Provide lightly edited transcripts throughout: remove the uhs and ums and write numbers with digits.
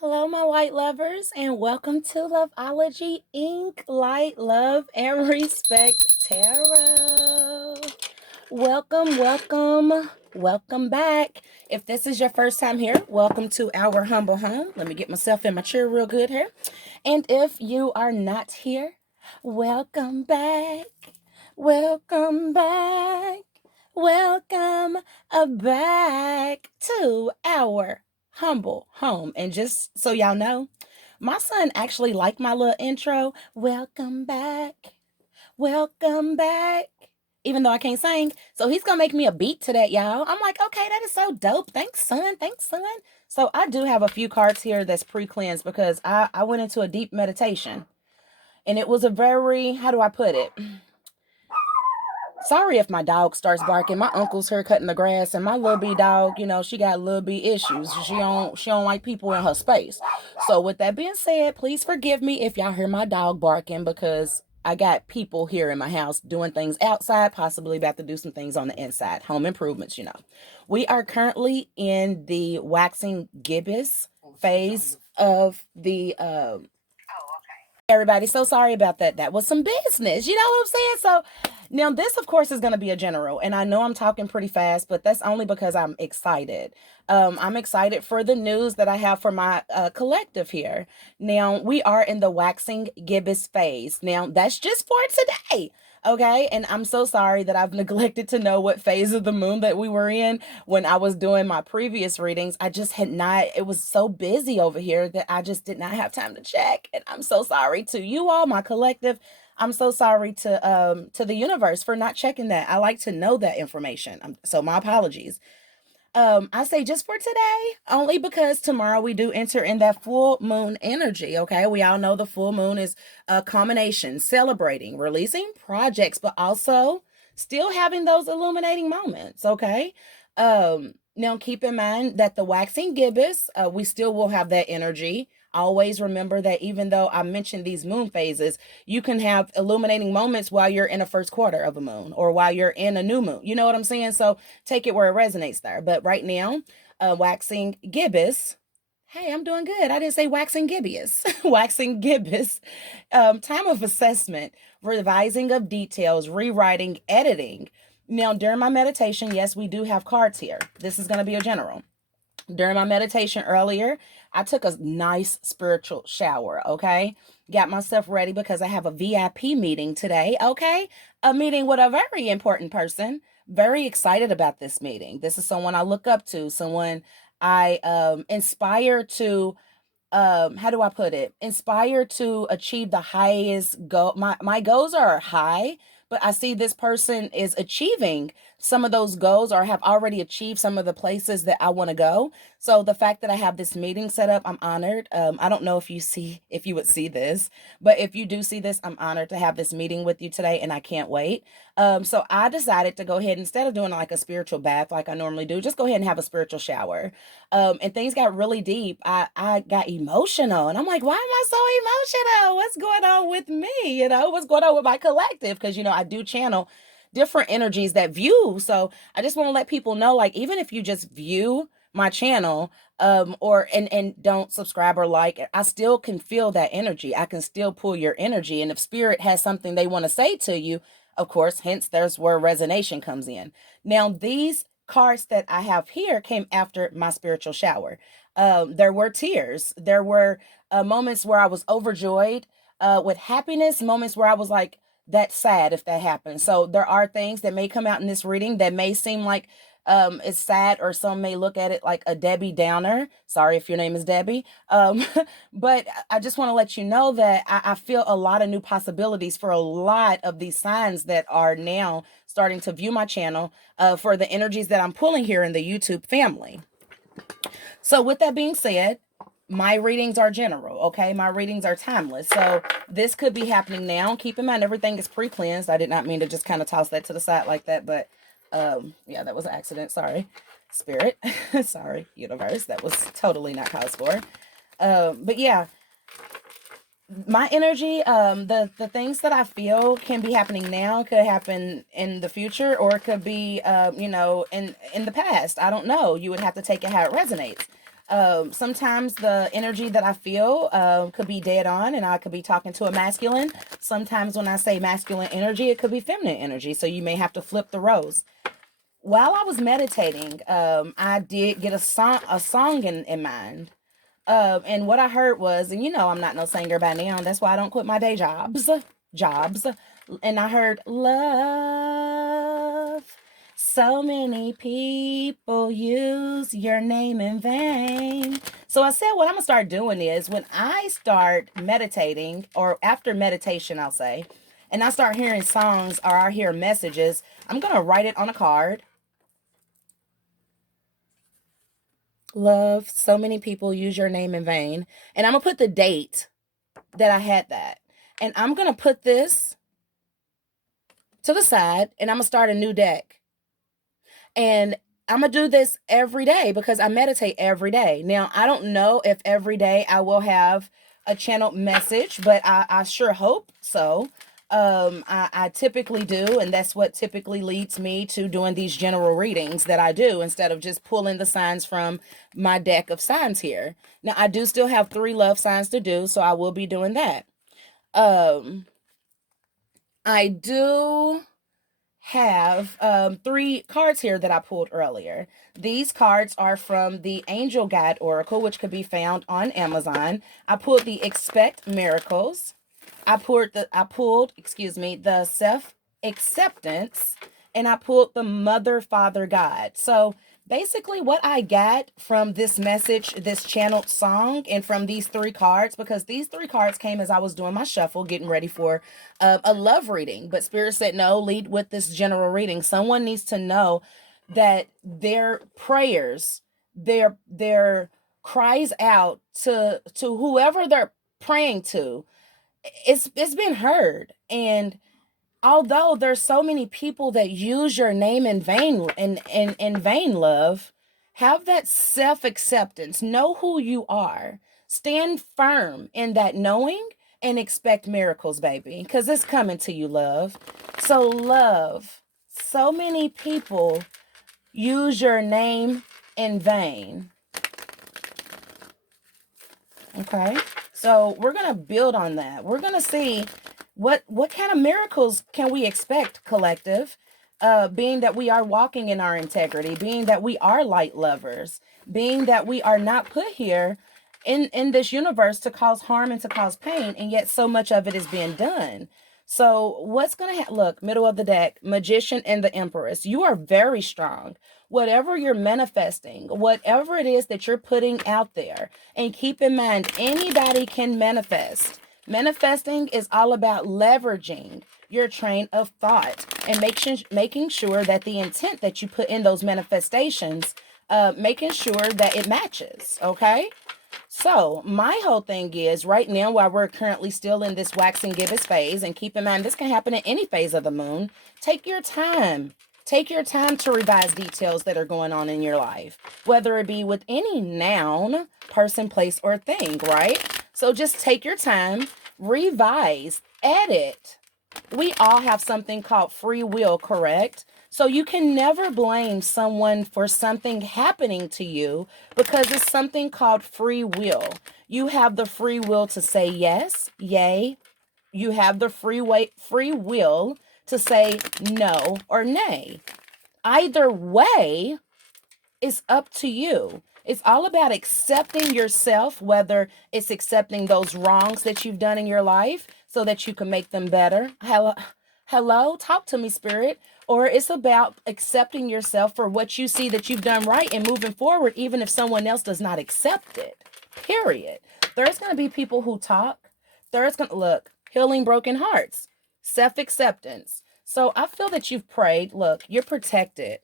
Hello, my light lovers, and welcome to Loveology Ink, Light, Love, and Respect Tarot. Welcome back. If this is your first time here, welcome to our humble home. Let me get myself in my chair real good here. And if you are not here, welcome back. Welcome back. Welcome back to our humble home. And just so y'all know, my son actually liked my little intro. Welcome back. Welcome back. Even though I can't sing. So he's going to make me a beat to that, y'all. I'm like, okay, that is so dope. Thanks, son. Thanks, son. So I do have a few cards here that's pre-cleansed because I went into a deep meditation. And it was a very, how do I put it? Sorry if my dog starts barking. My uncle's here cutting the grass, and my little bee dog, she got little bee issues. She don't like people in her space. So with that being said, please forgive me if y'all hear my dog barking because I got people here in my house doing things outside, possibly about to do some things on the inside. Home improvements. We are currently in the waxing gibbous phase of the everybody. So sorry about that. That was some business. You know what I'm saying? So now this, of course, is going to be a general. And I know I'm talking pretty fast, but that's only because I'm excited. I'm excited for the news that I have for my collective here. Now, we are in the waxing gibbous phase. Now, that's just for today. Okay, and I'm so sorry that I've neglected to know what phase of the moon that we were in when I was doing my previous readings. I just had not, it was so busy over here that I just did not have time to check. And I'm so sorry to you all, my collective. I'm so sorry to the universe for not checking that. I like to know that information. So my apologies. I say just for today, only because tomorrow we do enter in that full moon energy. Okay, we all know the full moon is a combination, celebrating, releasing projects, but also still having those illuminating moments. Okay. Now keep in mind that the waxing gibbous, we still will have that energy. Always remember that even though I mentioned these moon phases, you can have illuminating moments while you're in a first quarter of a moon or while you're in a new moon. You know what I'm saying? So take it where it resonates there. But right now, waxing gibbous. Hey, I'm doing good. I didn't say waxing gibbous. Waxing gibbous. Time of assessment, revising of details, rewriting, editing. Now, during my meditation, yes, we do have cards here. This is going to be a general. During my meditation earlier, I took a nice spiritual shower, okay? Got myself ready because I have a VIP meeting today, okay? A meeting with a very important person. Very excited about this meeting. This is someone I look up to, someone I inspire to how do I put it? Inspire to achieve the highest goal. My goals are high, but I see this person is achieving some of those goals or have already achieved some of the places that I want to go. So the fact that I have this meeting set up, I'm honored. I don't know if you would see this, but if you do see this, I'm honored to have this meeting with you today, and I can't wait. So I decided to go ahead, instead of doing like a spiritual bath like I normally do, just go ahead and have a spiritual shower. And things got really deep. I got emotional, and I'm like, why am I so emotional? What's going on with me? What's going on with my collective? Because I do channel different energies that view. So I just want to let people know, like, even if you just view my channel, or and don't subscribe or like, I still can feel that energy. I can still pull your energy. And if spirit has something they want to say to you, of course, hence there's where resonation comes in. Now, these cards that I have here came after my spiritual shower. There were tears. There were moments where I was overjoyed with happiness, moments where I was like, that's sad if that happens. So there are things that may come out in this reading that may seem like it's sad, or some may look at it like a Debbie Downer. Sorry if your name is Debbie. But I just want to let you know that I feel a lot of new possibilities for a lot of these signs that are now starting to view my channel, for the energies that I'm pulling here in the YouTube family. So with that being said, my readings are general, okay? My readings are timeless. So this could be happening now. Keep in mind, everything is pre-cleansed. I did not mean to just kind of toss that to the side like that, but yeah, that was an accident. Sorry, spirit. Sorry, universe. That was totally not caused for. But yeah, my energy, the things that I feel can be happening now, could happen in the future, or it could be in the past. I don't know. You would have to take it how it resonates. Sometimes the energy that I feel could be dead on, and I could be talking to a masculine. Sometimes when I say masculine energy, it could be feminine energy. So you may have to flip the roles. While I was meditating, I did get a song in mind. And what I heard was, and you know, I'm not no singer by now. That's why I don't quit my day jobs. And I heard love. So many people use your name in vain. So I said, what I'm gonna start doing is when I start meditating, or after meditation, I'll say, and I start hearing songs or I hear messages, I'm gonna write it on a card. Love, so many people use your name in vain. And I'm going to put the date that I had that. And I'm going to put this to the side and I'm going to start a new deck. And I'm going to do this every day because I meditate every day. Now, I don't know if every day I will have a channeled message, but I sure hope so. I typically do, and that's what typically leads me to doing these general readings that I do instead of just pulling the signs from my deck of signs here. Now, I do still have 3 love signs to do, so I will be doing that. I do have 3 cards here that I pulled earlier. These cards are from the Angel Guide Oracle, which could be found on Amazon. I pulled the Expect Miracles. I pulled the self-acceptance, and I pulled the Mother, Father, God. So basically what I got from this message, this channeled song, and from these 3 cards, because these 3 cards came as I was doing my shuffle, getting ready for a love reading. But Spirit said, no, lead with this general reading. Someone needs to know that their prayers, their cries out to whoever they're praying to, it's been heard. And although there's so many people that use your name in vain, in vain, love, have that self-acceptance. Know who you are. Stand firm in that knowing and expect miracles, baby, because it's coming to you, love. So love, so many people use your name in vain. Okay, so we're gonna build on that. We're gonna see what kind of miracles can we expect, collective, being that we are walking in our integrity, being that we are light lovers, being that we are not put here in this universe to cause harm and to cause pain, and yet so much of it is being done. So what's gonna look, middle of the deck, Magician and the Empress. You are very strong. Whatever you're manifesting, whatever it is that you're putting out there, and keep in mind, anybody can manifest. Manifesting is all about leveraging your train of thought and making sure that the intent that you put in those manifestations, making sure that it matches, okay? So my whole thing is right now, while we're currently still in this waxing gibbous phase, and keep in mind, this can happen at any phase of the moon, take your time. Take your time to revise details that are going on in your life, whether it be with any noun, person, place, or thing, right? So just take your time, revise, edit. We all have something called free will, correct? So you can never blame someone for something happening to you because it's something called free will. You have the free will to say yes, yay. You have the free will to say no or nay. Either way, it's up to you. It's all about accepting yourself, whether it's accepting those wrongs that you've done in your life so that you can make them better. Hello, talk to me, Spirit. Or it's about accepting yourself for what you see that you've done right and moving forward, even if someone else does not accept it. Period. There's going to be people who talk. There's going to look, healing broken hearts, self-acceptance. So I feel that you've prayed. Look, you're protected.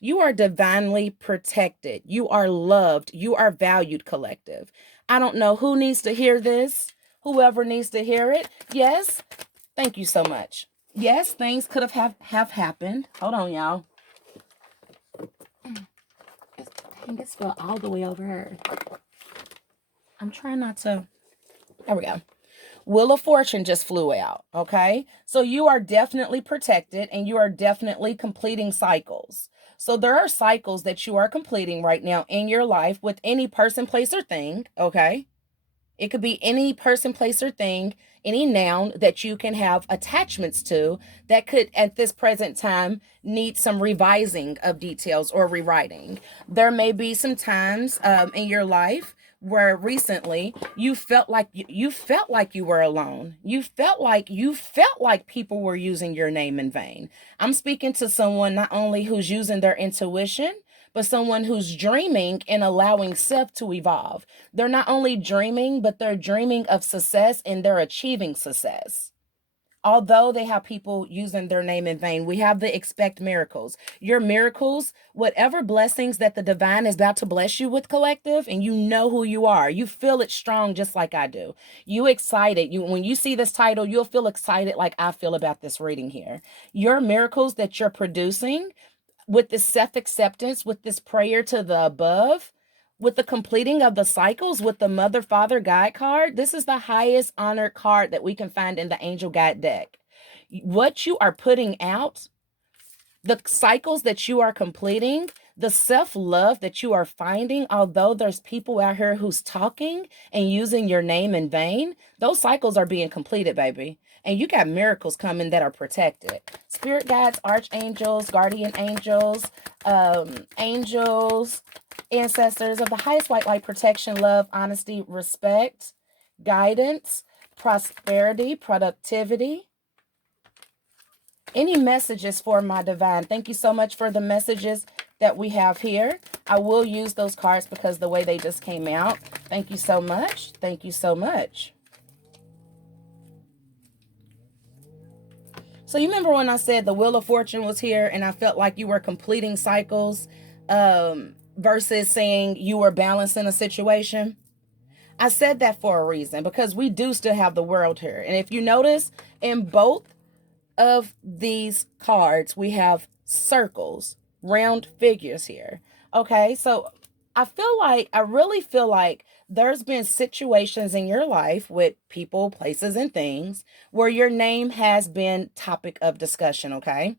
You are divinely protected. You are loved. You are valued, collective. I don't know who needs to hear this. Whoever needs to hear it. Yes. Thank you so much. Yes, things could have happened. Hold on, y'all. Dang, it's fell all the way over here. I'm trying not to. There we go. Wheel of Fortune just flew out, okay? So you are definitely protected and you are definitely completing cycles. So there are cycles that you are completing right now in your life with any person, place, or thing, okay? It could be any person, place, or thing, any noun that you can have attachments to that could, at this present time, need some revising of details or rewriting. There may be some times in your life where recently you felt like you were alone. You felt like people were using your name in vain. I'm speaking to someone not only who's using their intuition, but someone who's dreaming and allowing self to evolve. They're not only dreaming, but they're dreaming of success and they're achieving success. Although they have people using their name in vain, we have the expect miracles. Your miracles, whatever blessings that the divine is about to bless you with, collective, and you know who you are. You feel it strong just like I do. You excited. When you see this title, you'll feel excited like I feel about this reading here. Your miracles that you're producing with this self-acceptance, with this prayer to the above, with the completing of the cycles, with the Mother, Father, Guide card, this is the highest honored card that we can find in the Angel Guide deck. What you are putting out, the cycles that you are completing, the self-love that you are finding, although there's people out here who's talking and using your name in vain, those cycles are being completed, baby. And you got miracles coming that are protected. Spirit guides, archangels, guardian angels, angels, ancestors of the highest white light, protection, love, honesty, respect, guidance, prosperity, productivity. Any messages for my divine? Thank you so much for the messages that we have here. I will use those cards because the way they just came out. Thank you so much. Thank you so much. So you remember when I said the Wheel of Fortune was here and I felt like you were completing cycles versus saying you were balancing a situation? I said that for a reason because we do still have the world here. And if you notice, in both of these cards, we have circles, round figures here. Okay, so I really feel like there's been situations in your life with people, places, and things where your name has been topic of discussion, okay?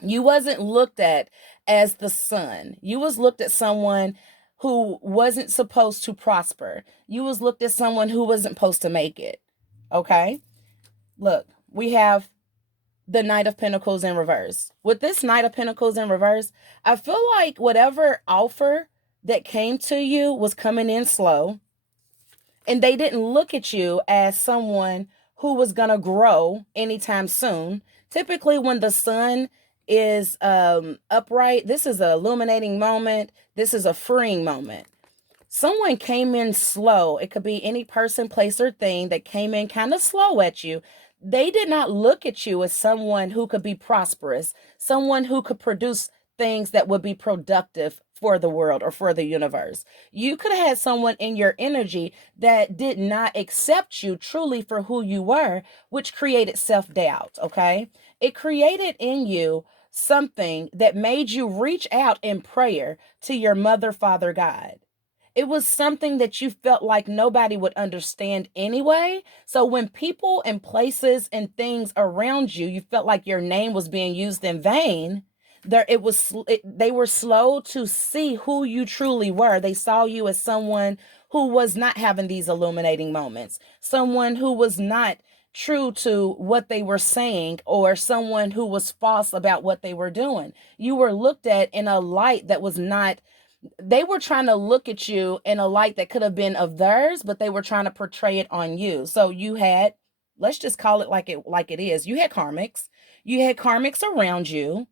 You wasn't looked at as the sun. You was looked at someone who wasn't supposed to prosper. You was looked at someone who wasn't supposed to make it, okay? Look, we have the Knight of Pentacles in reverse. With this Knight of Pentacles in reverse, I feel like whatever offer that came to you was coming in slow, and they didn't look at you as someone who was going to grow anytime soon. Typically, when the sun is upright, this is an illuminating moment. This is a freeing moment. Someone came in slow. It could be any person, place, or thing that came in kind of slow at you. They did not look at you as someone who could be prosperous, someone who could produce things that would be productive for the world or for the universe. You could have had someone in your energy that did not accept you truly for who you were, which created self-doubt, okay? It created in you something that made you reach out in prayer to your Mother, Father, God. It was something that you felt like nobody would understand anyway. So when people and places and things around you, you felt like your name was being used in vain, they were slow to see who you truly were. They saw you as someone who was not having these illuminating moments, someone who was not true to what they were saying, or someone who was false about what they were doing. You were looked at in a light that was not. They were trying to look at you in a light that could have been of theirs, but they were trying to portray it on you. So you had, let's just call it like it is. You had karmics. You had karmics around you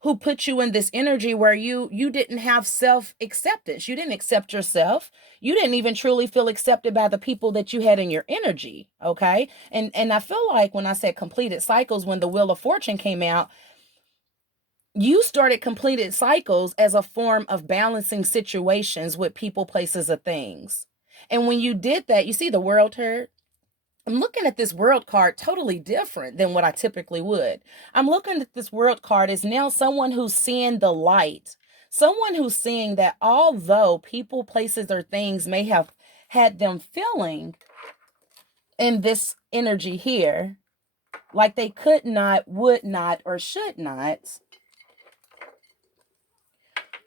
who put you in this energy where you didn't have self-acceptance. You didn't accept yourself. You didn't even truly feel accepted by the people that you had in your energy, okay? And I feel like when I said completed cycles, when the Wheel of Fortune came out, you started completed cycles as a form of balancing situations with people, places, or things. And when you did that, you see the world here. I'm looking at this world card totally different than what I typically would. I'm looking at this world card as now someone who's seeing the light, someone who's seeing that although people, places, or things may have had them feeling in this energy here, like they could not, would not, or should not,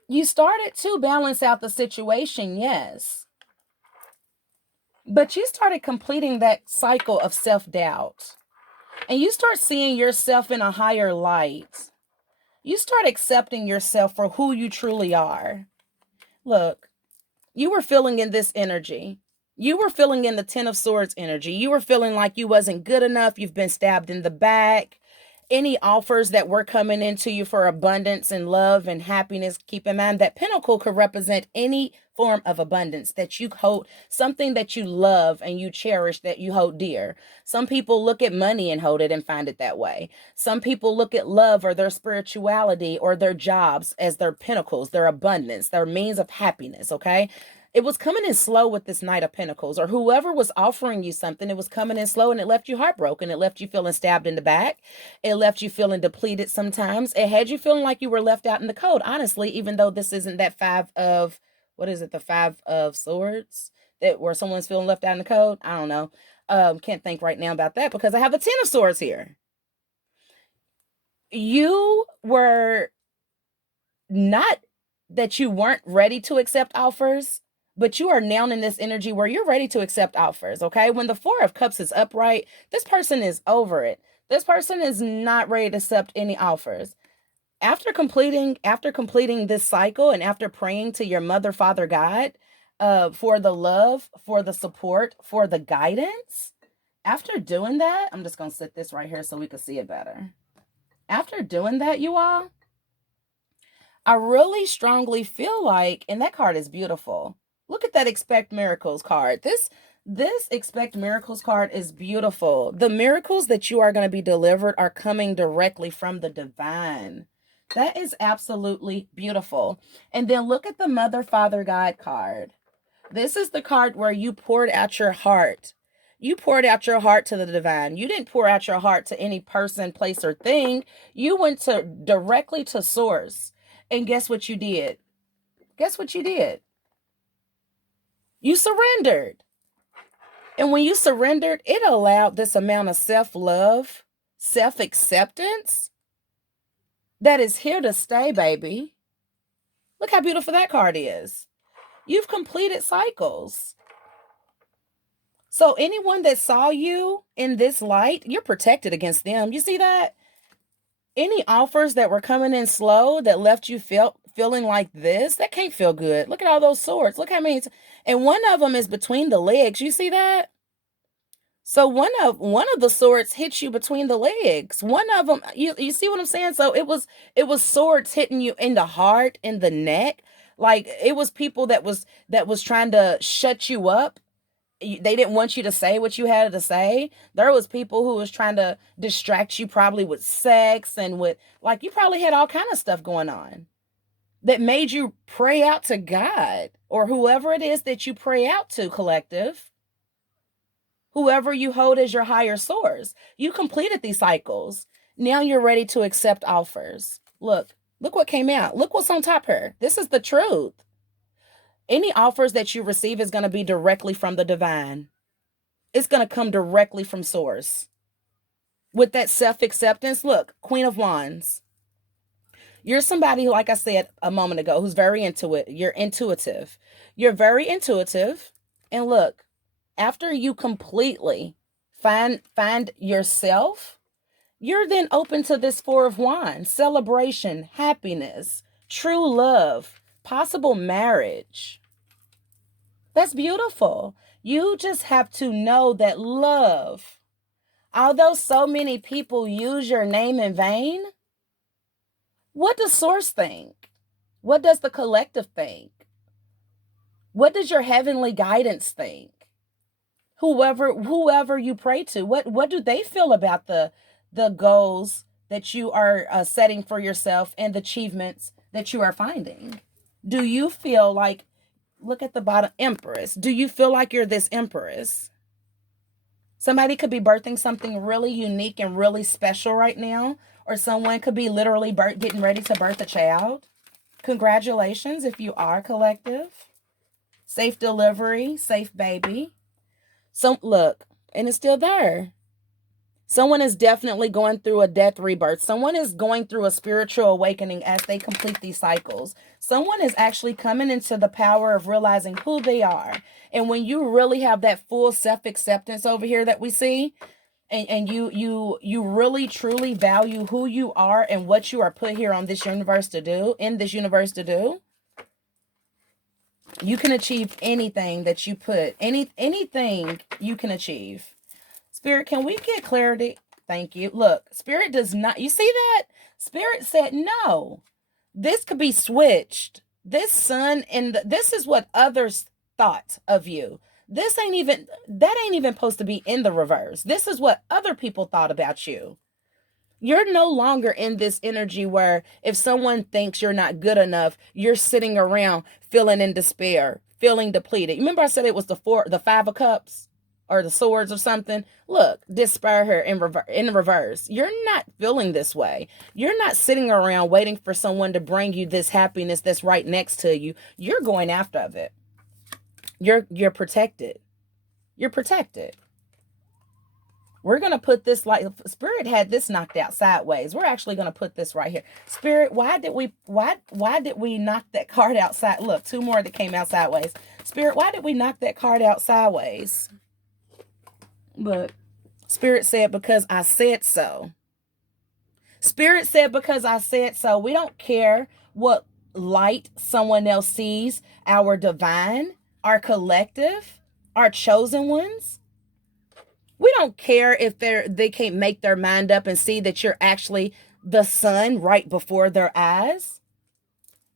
you started to balance out the situation, yes. But you started completing that cycle of self-doubt. And you start seeing yourself in a higher light. You start accepting yourself for who you truly are. Look, you were feeling in this energy. You were feeling in the Ten of Swords energy. You were feeling like you wasn't good enough. You've been stabbed in the back. Any offers that were coming into you for abundance and love and happiness, keep in mind that pentacle could represent any form of abundance that you hold, something that you love and you cherish, that you hold dear. Some people look at money and hold it and find it that way. Some people look at love or their spirituality or their jobs as their pentacles, their abundance, their means of happiness, okay? It was coming in slow with this Knight of Pentacles, or whoever was offering you something, it was coming in slow and it left you heartbroken. It left you feeling stabbed in the back. It left you feeling depleted sometimes. It had you feeling like you were left out in the cold, honestly, even though this isn't that five of, what is it, the Five of Swords, that where someone's feeling left out in the cold. I don't know. Can't think right now about that because I have the Ten of Swords here. You were not that you weren't ready to accept offers, but you are now in this energy where you're ready to accept offers, okay? When the Four of Cups is upright, this person is over it. This person is not ready to accept any offers. After completing this cycle and after praying to your mother, father, God, for the love, for the support, for the guidance, after doing that, I'm just going to sit this right here so we can see it better. After doing that, you all, I really strongly feel like, and that card is beautiful. Look at that Expect Miracles card. This Expect Miracles card is beautiful. The miracles that you are going to be delivered are coming directly from the divine. That is absolutely beautiful. And then look at the Mother, Father, God card. This is the card where you poured out your heart. You poured out your heart to the divine. You didn't pour out your heart to any person, place, or thing. You went directly to source. And guess what you did? Guess what you did? You surrendered. And when you surrendered, it allowed this amount of self-love, self-acceptance that is here to stay, baby. Look how beautiful that card is. You've completed cycles. So anyone that saw you in this light, you're protected against them. You see that? Any offers that were coming in slow that left you feeling like this, that can't feel good. Look at all those swords. Look how many, and one of them is between the legs. You see that? So one of the swords hits you between the legs. One of them, you see what I'm saying? So it was swords hitting you in the heart, in the neck. Like it was people that was trying to shut you up. They didn't want you to say what you had to say. There was people who was trying to distract you, probably with sex and with, like, you probably had all kind of stuff going on that made you pray out to God or whoever it is that you pray out to, collective, whoever you hold as your higher source. You completed these cycles. Now you're ready to accept offers. Look what came out. Look what's on top here. This is the truth. Any offers that you receive is going to be directly from the divine. It's going to come directly from source. With that self-acceptance, look, Queen of Wands. You're somebody who, like I said a moment ago, who's very You're intuitive. You're very intuitive. And look, after you completely find yourself, you're then open to this Four of Wands, celebration, happiness, true love, possible marriage. That's beautiful. You just have to know that love, although so many people use your name in vain, what does Source think? What does the collective think? What does your heavenly guidance think? Whoever you pray to, what do they feel about the goals that you are setting for yourself and the achievements that you are finding? Do you feel like, look at the bottom, Empress. Do you feel like you're this Empress? Somebody could be birthing something really unique and really special right now, or someone could be literally getting ready to birth a child. Congratulations if you are, collective. Safe delivery, safe baby. So look, And it's still there. Someone is definitely going through a death rebirth. Someone is going through a spiritual awakening as they complete these cycles. Someone is actually coming into the power of realizing who they are. And when you really have that full self-acceptance over here that we see, and you really truly value who you are and what you are put here on this universe to do, you can achieve anything that you put, anything you can achieve. Spirit, can we get clarity? Thank you. Look, Spirit does not, you see that? Spirit said, no, this could be switched. This sun and this is what others thought of you. That ain't even supposed to be in the reverse. This is what other people thought about you. You're no longer in this energy where if someone thinks you're not good enough, you're sitting around feeling in despair, feeling depleted. Remember I said it was the 5 of cups? Or the swords or something. Look, despair here in reverse. You're not feeling this way. You're not sitting around waiting for someone to bring you this happiness that's right next to you. You're going after it. You're protected. You're protected. We're going to put this, like Spirit had this knocked out sideways. We're actually going to put this right here. Spirit, why did we knock that card out side? Look, 2 more that came out sideways. Spirit, why did we knock that card out sideways? But Spirit said, because I said so. Spirit said, because I said so. We don't care what light someone else sees, our divine, our collective, our chosen ones. We don't care if they can't make their mind up and see that you're actually the sun right before their eyes.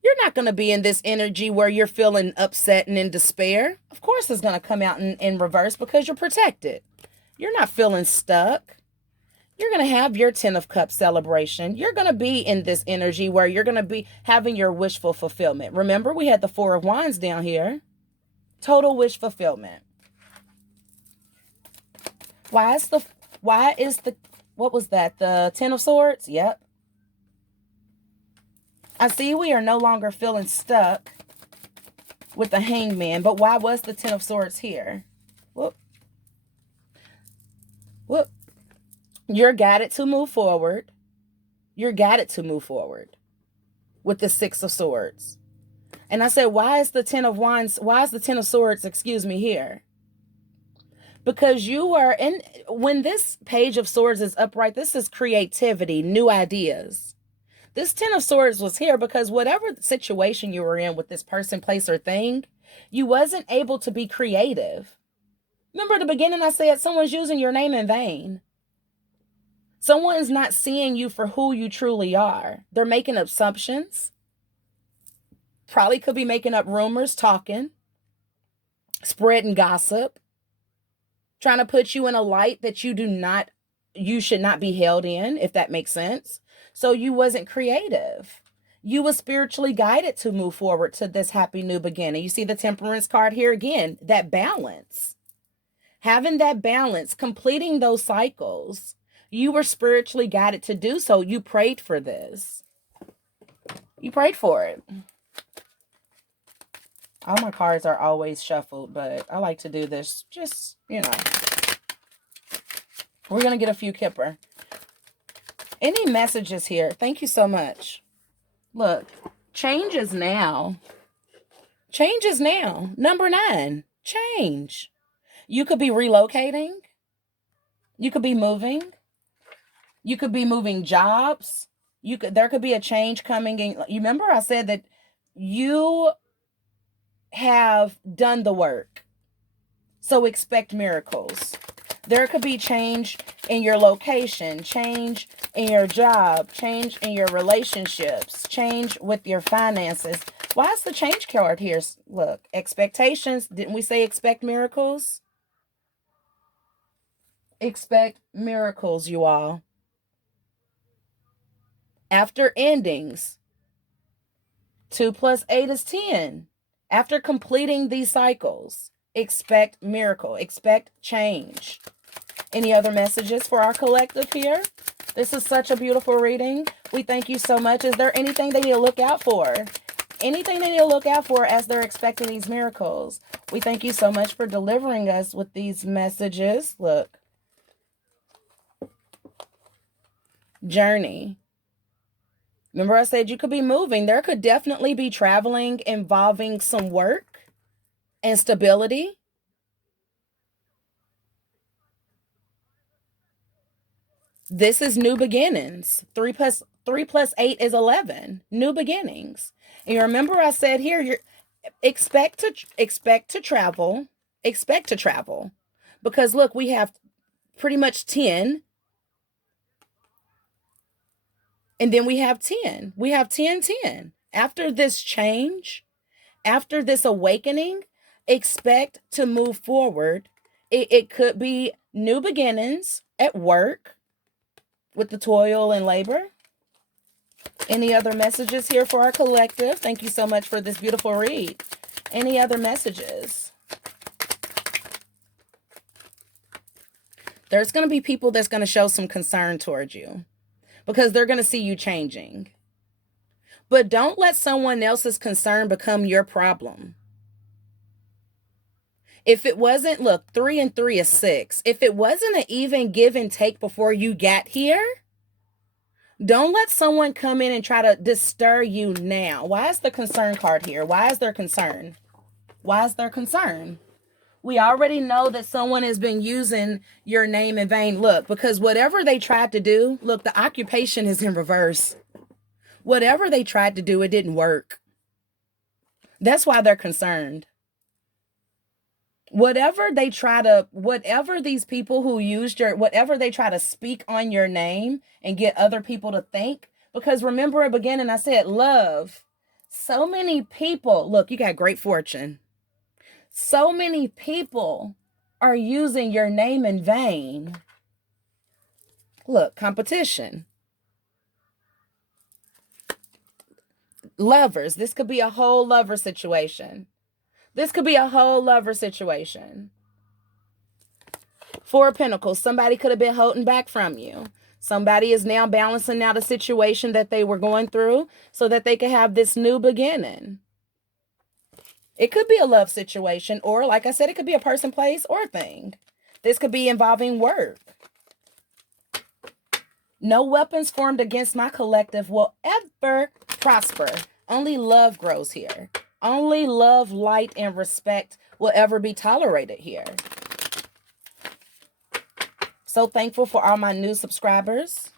You're not going to be in this energy where you're feeling upset and in despair. Of course it's going to come out in reverse because you're protected. You're not feeling stuck. You're going to have your 10 of Cups celebration. You're going to be in this energy where you're going to be having your wishful fulfillment. Remember, we had the 4 of Wands down here. Total wish fulfillment. What was that? The 10 of Swords? Yep. I see we are no longer feeling stuck with the Hangman, but why was the 10 of Swords here? Whoop. Whoop. You're guided to move forward. You're guided to move forward with the 6 of Swords. And I said, why is the 10 of Wands, why is the 10 of Swords, here? Because you are in, when this Page of Swords is upright, this is creativity, new ideas. This 10 of Swords was here because whatever situation you were in with this person, place, or thing, you wasn't able to be creative. Remember at the beginning I said someone's using your name in vain. Someone's not seeing you for who you truly are. They're making assumptions. Probably could be making up rumors, talking, spreading gossip, trying to put you in a light that you should not be held in, if that makes sense. So you wasn't creative. You were spiritually guided to move forward to this happy new beginning. You see the Temperance card here again, that balance. Having that balance, completing those cycles. You were spiritually guided to do so. You prayed for this. You prayed for it. All my cards are always shuffled, but I like to do this just, We're going to get a few Kipper. Any messages here? Thank you so much. Look, change is now. Change is now. Number 9, change. You could be relocating. You could be moving. You could be moving jobs. There could be a change coming in. You remember I said that you have done the work. So expect miracles. There could be change in your location, change in your job, change in your relationships, change with your finances. Why is the change card here? Look, expectations. Didn't we say expect miracles? Expect miracles, you all. After endings, 2 + 8 is 10. After completing these cycles, expect miracle, expect change. Any other messages for our collective here? This is such a beautiful reading. We thank you so much. Is there anything they need to look out for? anything they need to look out for as they're expecting these miracles. We thank you so much for delivering us with these messages. Look. Journey. Remember I said you could be moving. There could definitely be traveling involving some work and stability. This is new beginnings. 3 plus 8 is 11. New beginnings. And you remember I said here, you're expect to travel. Expect to travel. Because look, we have pretty much 10. And then we have 10. We have 10, 10. After this change, after this awakening, expect to move forward. It could be new beginnings at work with the toil and labor. Any other messages here for our collective? Thank you so much for this beautiful read. Any other messages? There's going to be people that's going to show some concern towards you because they're going to see you changing. But don't let someone else's concern become your problem. If it wasn't, look, 3 and 3 is 6. If it wasn't an even give and take before you got here, don't let someone come in and try to disturb you now. Why is the concern card here? Why is there concern? Why is there concern? We already know that someone has been using your name in vain. Look, because whatever they tried to do, look, the occupation is in reverse. Whatever they tried to do, it didn't work. That's why they're concerned. Whatever these people who used whatever they try to speak on your name and get other people to think, because remember at the beginning I said love. So many people, look, you got great fortune. So many people are using your name in vain. Look, competition. Lovers. This could be a whole lover situation. This could be a whole lover situation. 4 of Pentacles. Somebody could have been holding back from you. Somebody is now balancing out a situation that they were going through so that they could have this new beginning. It could be a love situation, or like I said, it could be a person, place, or thing. This could be involving work. No weapons formed against my collective will ever prosper. Only love grows here. Only love, light, and respect will ever be tolerated here. So thankful for all my new subscribers.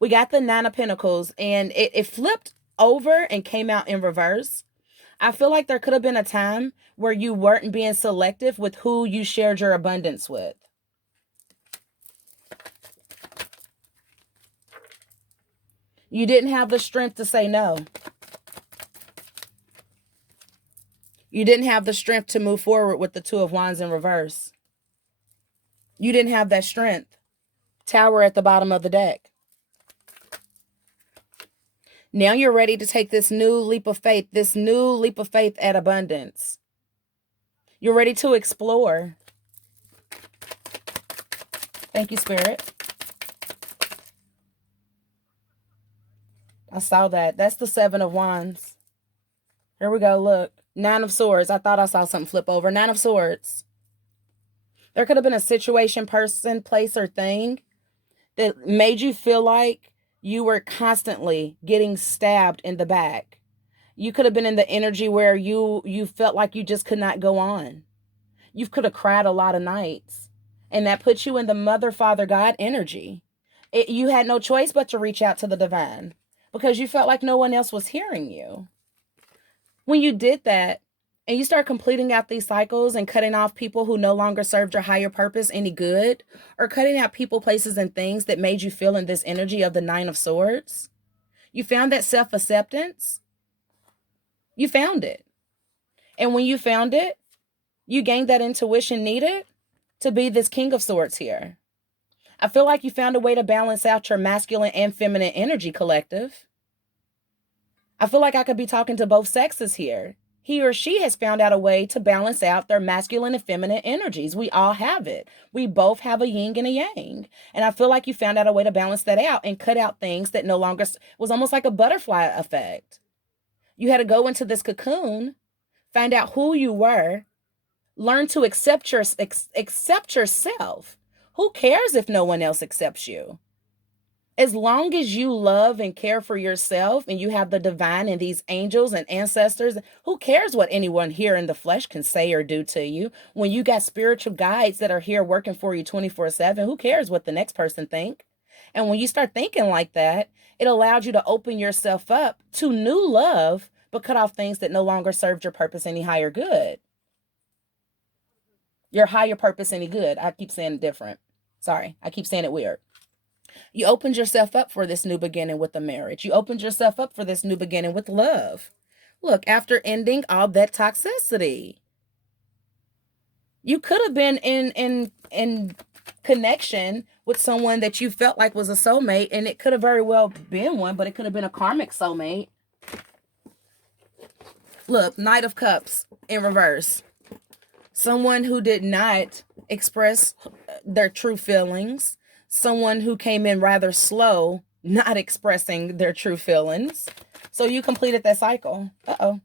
We got the 9 of Pentacles, and it flipped over and came out in reverse. I feel like there could have been a time where you weren't being selective with who you shared your abundance with. You didn't have the strength to say no. You didn't have the strength to move forward with the 2 of Wands in reverse. You didn't have that strength. Tower at the bottom of the deck. Now you're ready to take this new leap of faith, at abundance. You're ready to explore. Thank you, Spirit. I saw that. That's the 7 of Wands. Here we go. Look. 9 of Swords. I thought I saw something flip over. 9 of Swords. There could have been a situation, person, place, or thing that made you feel like you were constantly getting stabbed in the back. You could have been in the energy where you felt like you just could not go on. You could have cried a lot of nights. And that puts you in the Mother, Father, God energy. You had no choice but to reach out to the divine because you felt like no one else was hearing you. When you did that and you start completing out these cycles and cutting off people who no longer served your higher purpose any good, or cutting out people, places, and things that made you feel in this energy of the 9 of Swords, you found that self-acceptance. You found it. And when you found it, you gained that intuition needed to be this King of Swords here. I feel like you found a way to balance out your masculine and feminine energy, collective. I feel like I could be talking to both sexes here. He or she has found out a way to balance out their masculine and feminine energies. We all have it. We both have a yin and a yang. And I feel like you found out a way to balance that out and cut out things that no longer was almost like a butterfly effect. You had to go into this cocoon, find out who you were, learn to accept yourself. Who cares if no one else accepts you? As long as you love and care for yourself and you have the divine and these angels and ancestors, who cares what anyone here in the flesh can say or do to you? When you got spiritual guides that are here working for you 24/7, who cares what the next person think? And when you start thinking like that, it allowed you to open yourself up to new love, but cut off things that no longer served your purpose any higher good. Your higher purpose any good. I keep saying it different. Sorry, I keep saying it weird. You opened yourself up for this new beginning with a marriage. You opened yourself up for this new beginning with love. Look, after ending all that toxicity, you could have been in connection with someone that you felt like was a soulmate, and it could have very well been one, but it could have been a karmic soulmate. Look, Knight of Cups in reverse. Someone who did not express their true feelings. Someone who came in rather slow, not expressing their true feelings. So you completed that cycle. Uh-oh.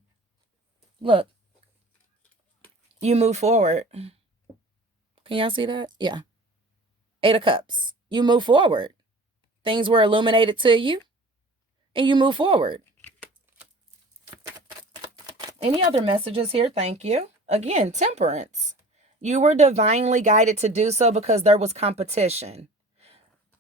Look. You move forward. Can y'all see that? Yeah. 8 of Cups. You move forward. Things were illuminated to you, and you move forward. Any other messages here? Thank you. Again, Temperance. You were divinely guided to do so because there was competition.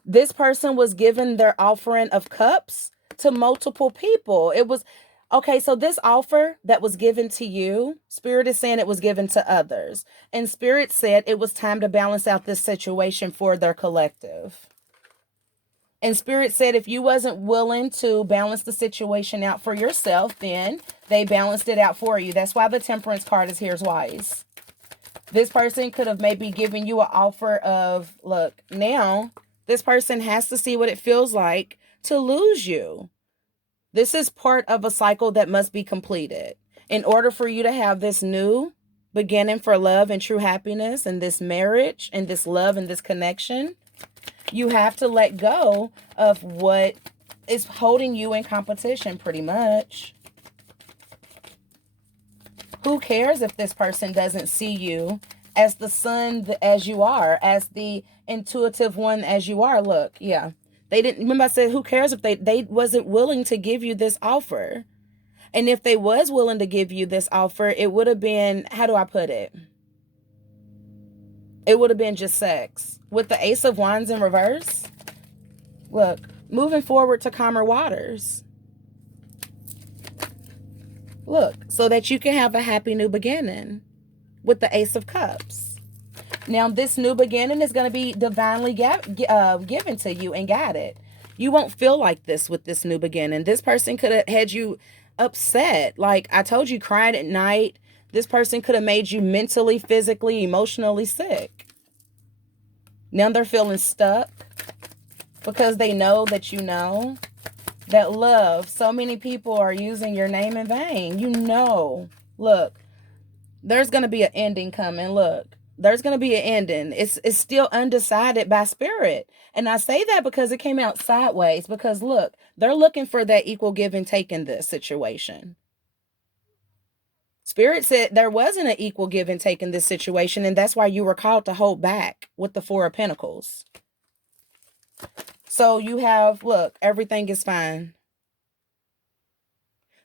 This person was given their offering of cups to multiple people. It was, okay, so this offer that was given to you, Spirit is saying it was given to others. And Spirit said it was time to balance out this situation for their collective. And Spirit said if you wasn't willing to balance the situation out for yourself, then they balanced it out for you. That's why the Temperance card is here twice. This person could have maybe given you an offer of, look, now this person has to see what it feels like to lose you. This is part of a cycle that must be completed. In order for you to have this new beginning for love and true happiness and this marriage and this love and this connection, you have to let go of what is holding you in competition pretty much. Who cares if this person doesn't see you as the sun as you are, as the intuitive one as you are? Look, yeah. They didn't, remember I said, who cares if they wasn't willing to give you this offer? And if they was willing to give you this offer, it would have been, how do I put it? It would have been just sex. With the Ace of Wands in reverse, look, moving forward to calmer waters. Look, so that you can have a happy new beginning with the Ace of Cups. Now, this new beginning is going to be divinely given to you and guided. You won't feel like this with this new beginning. This person could have had you upset. Like I told you, crying at night. This person could have made you mentally, physically, emotionally sick. Now they're feeling stuck because they know that you know that love. So many people are using your name in vain. You know, look, there's going to be an ending coming. Look, there's going to be an ending. It's still undecided by Spirit. And I say that because it came out sideways. Because look, they're looking for that equal give and take in this situation. Spirit said there wasn't an equal give and take in this situation. And that's why you were called to hold back with the Four of Pentacles. So you have, look, everything is fine.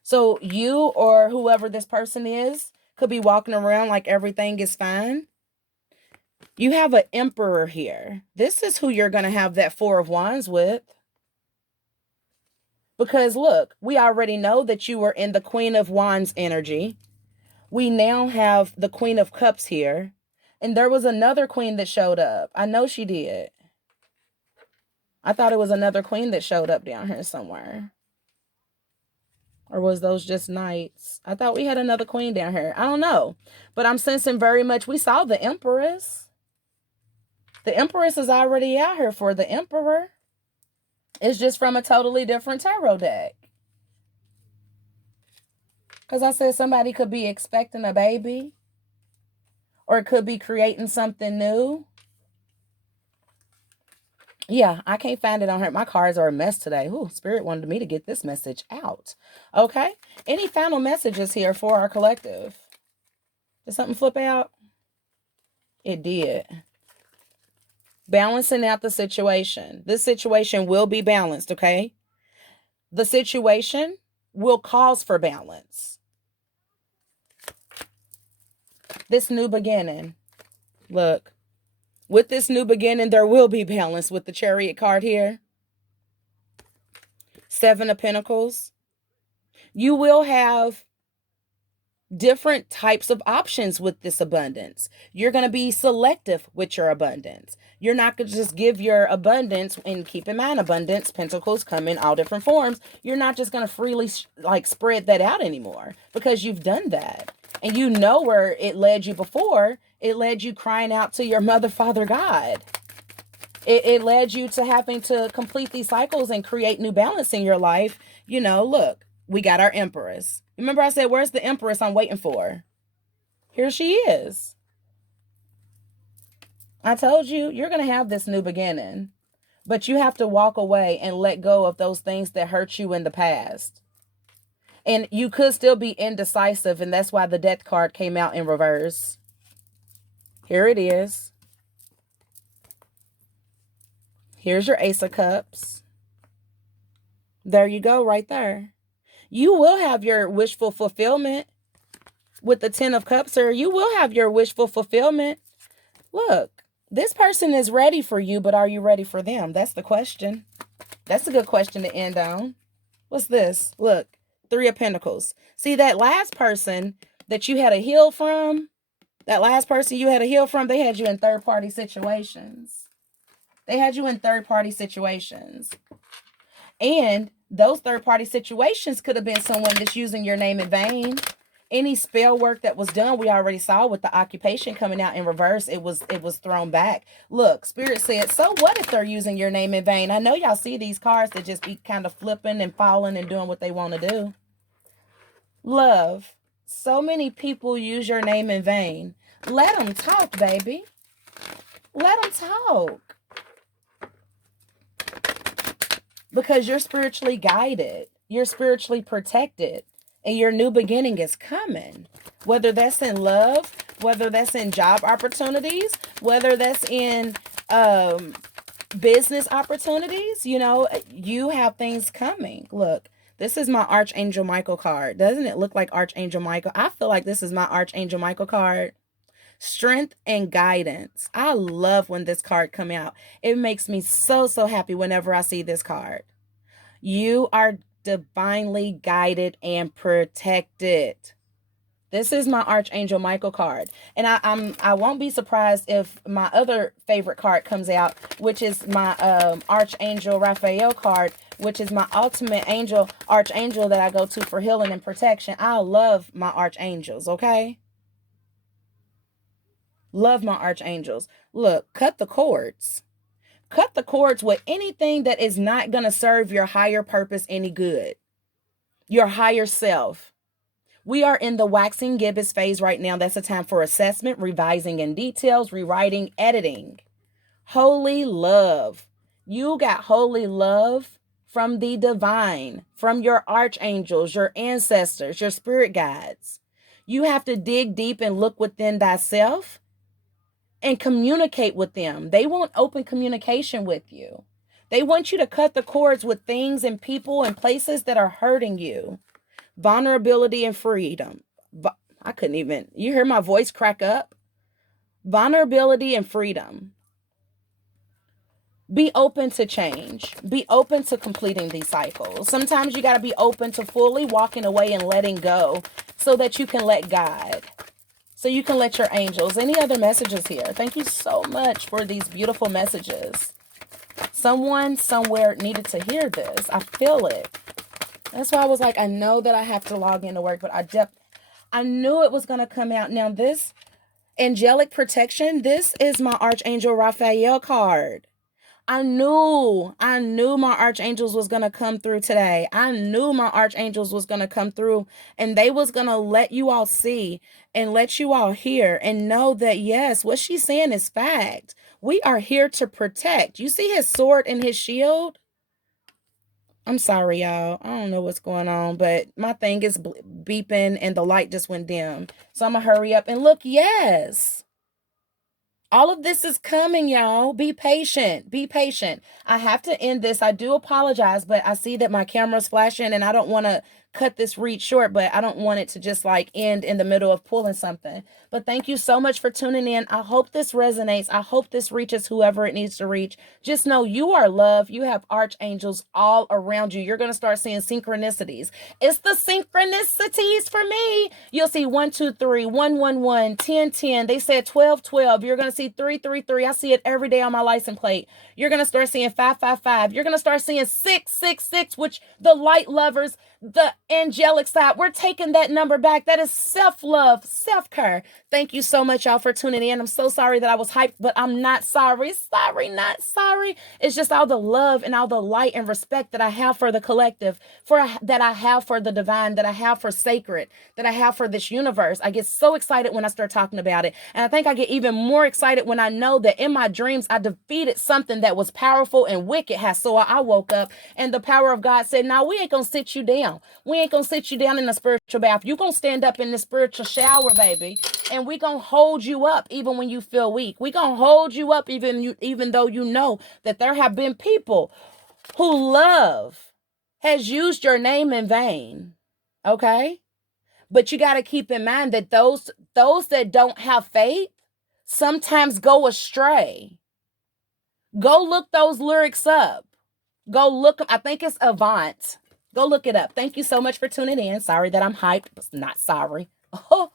So you or whoever this person is could be walking around like everything is fine. You have an Emperor here. This is who you're going to have that Four of Wands with. Because look, we already know that you were in the Queen of Wands energy. We now have the Queen of Cups here. And there was another queen that showed up. I know she did. I thought it was another queen that showed up down here somewhere. Or was those just knights? I thought we had another queen down here. I don't know. But I'm sensing very much. We saw the Empress. The Empress is already out here for the Emperor. It's just from a totally different tarot deck. Because I said somebody could be expecting a baby. Or it could be creating something new. Yeah, I can't find it on her. My cards are a mess today. Ooh, Spirit wanted me to get this message out. Okay. Any final messages here for our collective? Did something flip out? It did. Balancing out the situation. This situation will be balanced, okay? The situation will cause for balance. This new beginning. Look, with this new beginning, there will be balance with the Chariot card here. 7 of Pentacles. You will have different types of options with this abundance. You're going to be selective with your abundance. You're not going to just give your abundance, and keep in mind, abundance, pentacles come in all different forms. You're not just going to freely like spread that out anymore, because you've done that. And you know where it led you before. It led you crying out to your mother, father, God. It led you to having to complete these cycles and create new balance in your life. You know, look, we got our Empress. Remember I said, where's the Empress I'm waiting for? Here she is. I told you, you're going to have this new beginning. But you have to walk away and let go of those things that hurt you in the past. And you could still be indecisive, and that's why the Death card came out in reverse. Here it is. Here's your Ace of Cups. There you go, right there. You will have your wishful fulfillment with the 10 of Cups, sir. You will have your wishful fulfillment. Look, this person is ready for you, but are you ready for them? That's the question. That's a good question to end on. What's this? Look, 3 of Pentacles. See, that last person that you had to heal from, they had you in third-party situations. They had you in third-party situations. And those third-party situations could have been someone that's using your name in vain. Any spell work that was done, we already saw with the occupation coming out in reverse. It was thrown back. Look, Spirit said, so what if they're using your name in vain? I know y'all see these cards that just be kind of flipping and falling and doing what they want to do. Love, so many people use your name in vain. Let them talk, baby. Let them talk. Because you're spiritually guided. You're spiritually protected. And your new beginning is coming. Whether that's in love, whether that's in job opportunities, whether that's in business opportunities, you know, you have things coming. Look, this is my Archangel Michael card. Doesn't it look like Archangel Michael? I feel like this is my Archangel Michael card. Strength and guidance. I love when this card come out. It makes me so happy whenever I see this card. You are divinely guided and protected. This is my Archangel Michael card. And I won't be surprised if my other favorite card comes out, which is my Archangel Raphael card, which is my ultimate archangel that I go to for healing and protection. I love my archangels, okay? Love my archangels. Look, cut the cords. Cut the cords with anything that is not going to serve your higher purpose any good. Your higher self. We are in the waxing gibbous phase right now. That's a time for assessment, revising in details, rewriting, editing. Holy love. You got holy love from the divine, from your archangels, your ancestors, your spirit guides. You have to dig deep and look within thyself and communicate with them. They want open communication with you. They want you to cut the cords with things and people and places that are hurting you. Vulnerability and freedom. I couldn't even, you hear my voice crack up? Vulnerability and freedom. Be open to change. Be open to completing these cycles. Sometimes you got to be open to fully walking away and letting go so that you can let God. So you can let your angels. Any other messages here? Thank you so much for these beautiful messages. Someone somewhere needed to hear this. I feel it. That's why I was like, I know that I have to log into work, but I knew it was going to come out. Now this angelic protection, this is my Archangel Raphael card. I knew my archangels was going to come through today. I knew my archangels was going to come through, and they was going to let you all see and let you all hear and know that, yes, what she's saying is fact. We are here to protect. You see his sword and his shield? I'm sorry, y'all. I don't know what's going on, but my thing is beeping and the light just went dim. So I'm going to hurry up and look. Yes. All of this is coming, y'all. Be patient. Be patient. I have to end this. I do apologize, but I see that my camera's flashing and I don't want to cut this read short, but I don't want it to just like end in the middle of pulling something. But thank you so much for tuning in. I hope this resonates. I hope this reaches whoever it needs to reach. Just know you are loved. You have archangels all around you. You're going to start seeing synchronicities. It's the synchronicities for me. You'll see 1, 2, 3, 1, 1, 1, 10, 10. They said 12, 12. You're going to see 3, 3, 3. I see it every day on my license plate. You're going to start seeing 5, 5, 5. You're going to start seeing 6, 6, 6, which the light lovers, the angelic side, we're taking that number back. That is self-love, self-care. Thank you so much, y'all, for tuning in. I'm so sorry that I was hyped, but I'm not sorry. Sorry, not sorry. It's just all the love and all the light and respect that I have for the collective, that I have for the divine, that I have for sacred, that I have for this universe. I get so excited when I start talking about it. And I think I get even more excited when I know that in my dreams, I defeated something that was powerful and wicked. So I woke up and the power of God said, "Now we ain't going to sit you down. We ain't going to sit you down in the spiritual bath. You're going to stand up in the spiritual shower, baby. And we going to hold you up even when you feel weak. We going to hold you up even though you know that there have been people who has used your name in vain." Okay? But you got to keep in mind that those that don't have faith sometimes go astray. Go look those lyrics up. Go look them. I think it's Avant. Go look it up. Thank you so much for tuning in. Sorry that I'm hyped. Not sorry. Oh,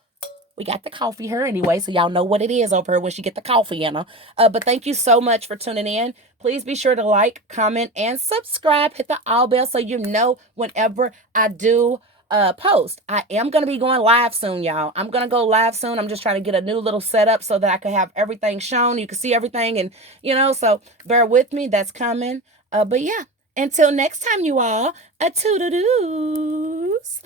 we got the coffee here anyway, so y'all know what it is over here when she get the coffee in her. But thank you so much for tuning in. Please be sure to like, comment, and subscribe. Hit the all bell so you know whenever I do post. I am going to be going live soon, y'all. I'm going to go live soon. I'm just trying to get a new little setup so that I can have everything shown. You can see everything and, so bear with me. That's coming. But yeah, until next time, you all, a toodle-doos.